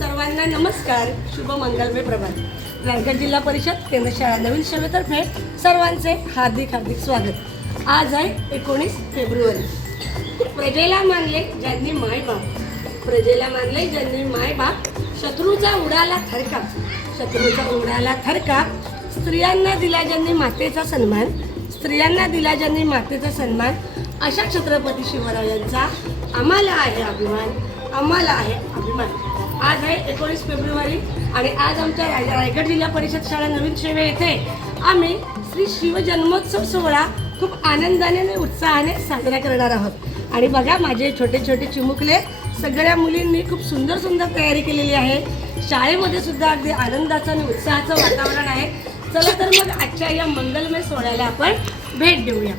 सर्वांना नमस्कार. शुभ मंगलमय प्रभात. रायगड जिल्हा परिषद केंद्र शाळा नवीन सेवेतर्फे सर्वांचे हार्दिक स्वागत. आज आहे 19 फेब्रुवारी. प्रजेला मानले ज्यांनी मायबाप, प्रजेला मानले ज्यांनी मायबाप, शत्रूचा उडाला थरकाप, शत्रूचा उडाला थरकाप. स्त्रियांना दिला ज्यांनी मातेचा सन्मान, स्त्रियांना दिला ज्यांनी मातेचा सन्मान. अशा छत्रपती शिवरायांचा आम्हाला आहे अभिमान, आम्हाला आहे अभिमान. आज आहे 19 फेब्रुवारी आणि आज आमच्या रायगड जिल्हा परिषद शाळा नवीन सेवे येथे आम्ही श्री शिवजन्मोत्सव सोहळा खूप आनंदाने आणि उत्साहाने साजरा करणार आहोत. आणि बघा, माझे छोटे छोटे चिमुकले सगळ्या मुलींनी खूप सुंदर सुंदर तयारी केलेली आहे. शाळेमध्ये सुद्धा अगदी आनंदाचं आणि उत्साहाचं वातावरण आहे. चला तर मग आजच्या या मंगलमय सोहळ्याला आपण भेट देऊया.